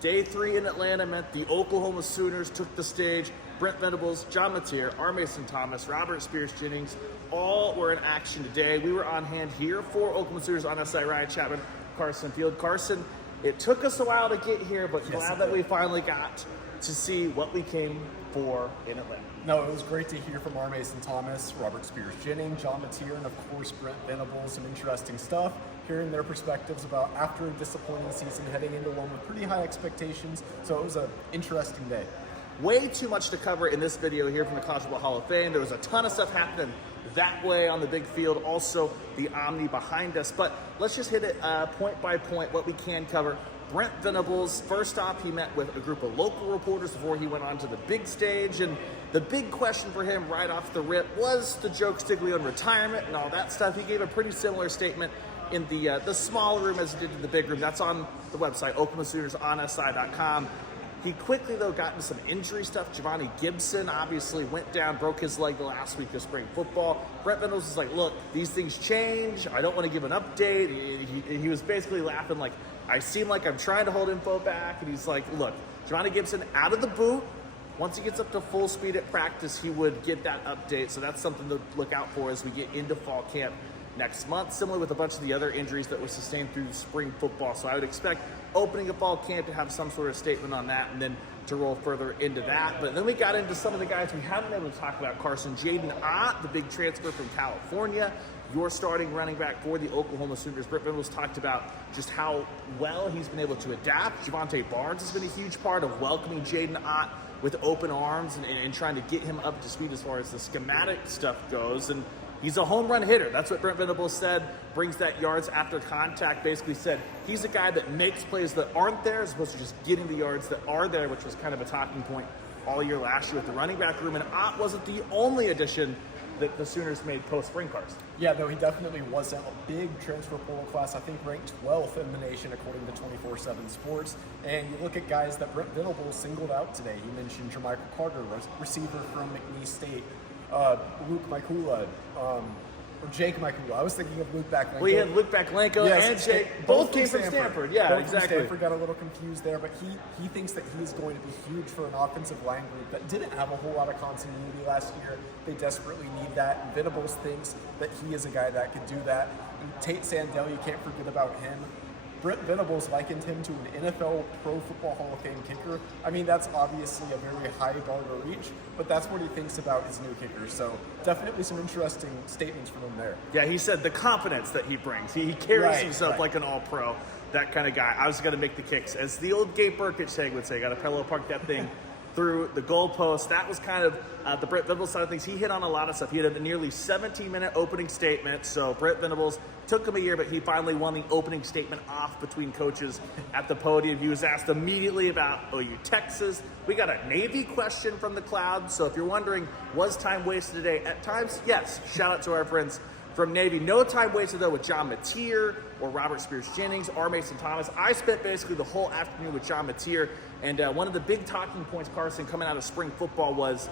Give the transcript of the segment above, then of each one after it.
Day 3 in Atlanta meant the Oklahoma Sooners took the stage. Brent Venables, John Mateer, R. Mason Thomas, Robert Spears-Jennings, all were in action today. We were on hand here for Oklahoma Sooners on SI Ryan Chapman, Carson Field. Carson, it took us a while to get here, but glad that we finally got to see what we came for in Atlanta. No, it was great to hear from R. Mason Thomas, Robert Spears-Jennings, John Mateer, and of course Brent Venables. Some interesting stuff, hearing their perspectives about after a disappointing season, heading into one with pretty high expectations. So it was an interesting day. Way too much to cover in this video here from the College Football Hall of Fame. There was a ton of stuff happening that way on the big field, also the Omni behind us. But let's just hit it point by point, what we can cover. Brent Venables, first off, he met with a group of local reporters before he went on to the big stage. And the big question for him right off the rip was the joke Stigley on retirement and all that stuff. He gave a pretty similar statement in the small room as he did in the big room. That's on the website, OklahomaSoonersOnSI.com. He quickly, though, got into some injury stuff. Giovanni Gibson obviously went down, broke his leg the last week of spring football. Brent Venables was like, look, these things change. I don't want to give an update. He was basically laughing like, I seem like I'm trying to hold info back. And he's like, look, Giovanni Gibson out of the boot. Once he gets up to full speed at practice, he would give that update. So that's something to look out for as we get into fall camp next month, similar with a bunch of the other injuries that were sustained through spring football. So I would expect opening of fall camp to have some sort of statement on that and then to roll further into that. But then we got into some of the guys we haven't been able to talk about. Carson, Jaden Ott, the big transfer from California, your starting running back for the Oklahoma Sooners. Brent Venables talked about just how well he's been able to adapt. Javante Barnes has been a huge part of welcoming Jaden Ott with open arms and trying to get him up to speed as far as the schematic stuff goes. And he's a home run hitter. That's what Brent Venables said. Brings that yards after contact. Basically said he's a guy that makes plays that aren't there as opposed to just getting the yards that are there, which was kind of a talking point all year last year with the running back room. And Ott wasn't the only addition that the Sooners made post-spring cards. Yeah, though he definitely wasn't. A big transfer portal class, I think ranked 12th in the nation according to 24/7 Sports. And you look at guys that Brent Venables singled out today. He mentioned Jermichael Carter, receiver from McNeese State, Luke Mikula, or Jake Mikula. I was thinking of Luke Backlenko. We had Luke Backlenko and Jake. Both came from Stanford. Yeah, both exactly. From Stanford, got a little confused there, but he thinks that he is going to be huge for an offensive line group that didn't have a whole lot of continuity last year. They desperately need that. And Venables thinks that he is a guy that could do that. And Tate Sandell, you can't forget about him. Brent Venables likened him to an NFL Pro Football Hall of Fame kicker. I mean, that's obviously a very high bar to reach, but that's what he thinks about his new kicker. So definitely some interesting statements from him there. Yeah, he said the confidence that he brings. He carries himself like an all-pro, that kind of guy. I was going to make the kicks. As the old Gabe Burkett saying would say, got to parallel park that thing through the goalpost. That was kind of the Brent Venables side of things. He hit on a lot of stuff. He had a nearly 17-minute opening statement. So Brent Venables took him a year, but he finally won the opening statement off between coaches at the podium. He was asked immediately about OU Texas. We got a Navy question from the crowd. So if you're wondering, was time wasted today? At times, yes. Shout out to our friends from Navy. No time wasted, though, with John Mateer or Robert Spears-Jennings, R. Mason Thomas. I spent basically the whole afternoon with John Mateer, and one of the big talking points, Carson, coming out of spring football was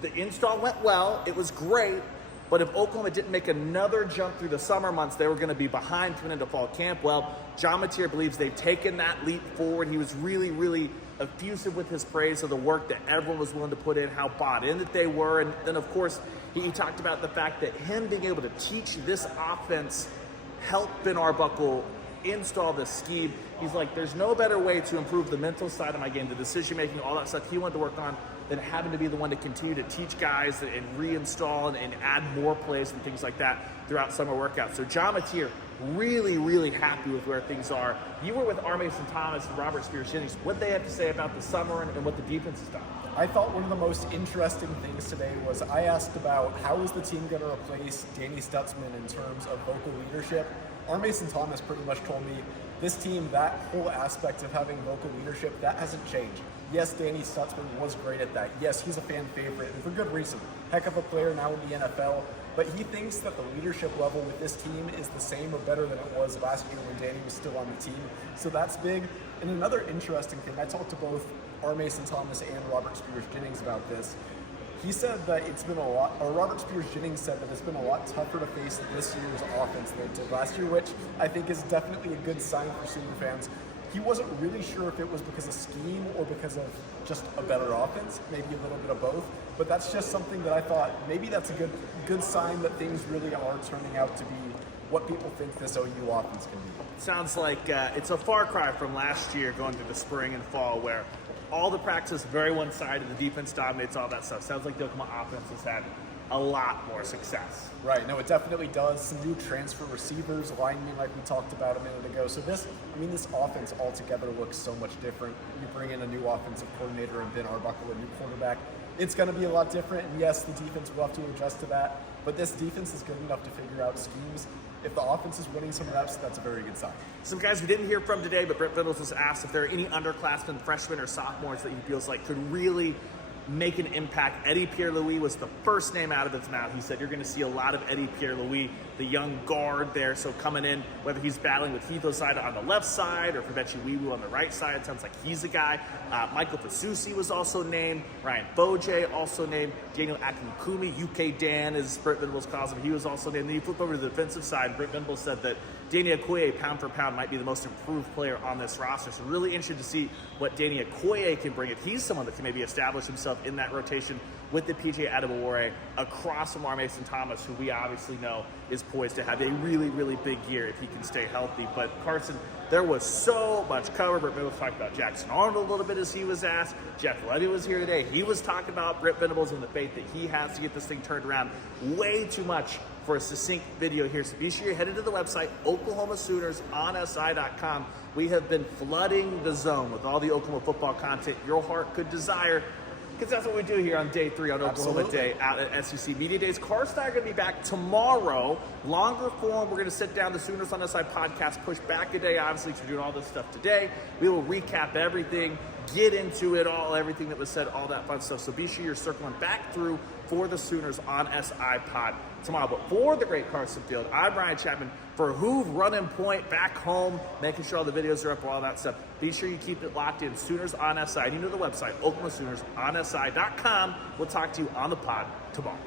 the install went well. It was great, but if Oklahoma didn't make another jump through the summer months, they were going to be behind coming into fall camp. Well, John Mateer believes they've taken that leap forward. He was really, really effusive with his praise of the work that everyone was willing to put in, how bought in that they were. And then, of course, he talked about the fact that him being able to teach this offense helped Ben Arbuckle install this scheme. He's like, there's no better way to improve the mental side of my game, the decision-making, all that stuff he wanted to work on, than having to be the one to continue to teach guys and reinstall and add more plays and things like that throughout summer workouts. So John Mateer, really, really happy with where things are. You were with R. Mason Thomas and Robert Spears-Jennings. What they have to say about the summer and what the defense has done? I thought one of the most interesting things today was I asked about how is the team going to replace Danny Stutzman in terms of vocal leadership. R. Mason Thomas pretty much told me this team, that whole aspect of having vocal leadership, that hasn't changed. Yes, Danny Stutzman was great at that. Yes, he's a fan favorite, and for good reason. Heck of a player now in the NFL. But he thinks that the leadership level with this team is the same or better than it was last year when Danny was still on the team. So that's big. And another interesting thing, I talked to both R. Mason Thomas and Robert Spears-Jennings about this. He said that it's been a lot, or Robert Spears-Jennings said that it's been a lot tougher to face this year's offense than it did last year, which I think is definitely a good sign for Sooner fans. he wasn't really sure if it was because of scheme or because of just a better offense, maybe a little bit of both. But that's just something that I thought maybe that's a good sign that things really are turning out to be what people think this OU offense can be. Sounds like it's a far cry from last year going through the spring and fall where all the practice very one-sided, the defense dominates, all that stuff. Sounds like the Oklahoma offense has had a lot more success. Right, no, it definitely does. Some new transfer receivers, linemen like we talked about a minute ago. So this offense altogether looks so much different. You bring in a new offensive coordinator and Ben Arbuckle, a new quarterback. It's going to be a lot different, and yes, the defense will have to adjust to that, but this defense is good enough to figure out schemes. If the offense is winning some reps, that's a very good sign. Some guys we didn't hear from today, but Brent Venables was asked if there are any underclassmen, freshmen, or sophomores that he feels like could really make an impact. Eddie Pierre-Louis was the first name out of his mouth. He said you're going to see a lot of Eddie Pierre-Louis, the young guard there. So coming in, whether he's battling with Heath Osida on the left side or Febechi Wiwu on the right side, it sounds like he's a guy. Michael Fasusi was also named. Ryan Boje also named. Daniel Akinkunmi, UK Dan, as Brent Venables calls him, he was also named. Then you flip over to the defensive side. Brent Venables said that Danny Okoye, pound for pound, might be the most improved player on this roster. So really interested to see what Danny Okoye can bring. If he's someone that can maybe establish himself in that rotation with the PJ Adebawore across from Mason Thomas, who we obviously know is poised to have a really, really big year if he can stay healthy. But Carson, there was so much cover. Brent Venables talked about Jackson Arnold a little bit as he was asked. Jeff Levy was here today. He was talking about Brent Venables and the faith that he has to get this thing turned around. Way too much for a succinct video here. So be sure you're headed to the website, OklahomaSoonersOnSI.com. We have been flooding the zone with all the Oklahoma football content your heart could desire, because that's what we do here on day 3 on Oklahoma Day out at SEC Media Days. Carson and I are going to be back tomorrow. Longer form, we're going to sit down the Sooners on SI podcast, push back a day, obviously, because we're doing all this stuff today. We will recap everything, get into it all, everything that was said, all that fun stuff. So be sure you're circling back through for the Sooners on SI Pod tomorrow. But for the great Carson Field, I'm Brian Chapman for Hoove Running Point back home, making sure all the videos are up, all that stuff. Be sure you keep it locked in. Sooners on SI. You know the website, OklahomaSoonersOnSI.com. We'll talk to you on the pod tomorrow.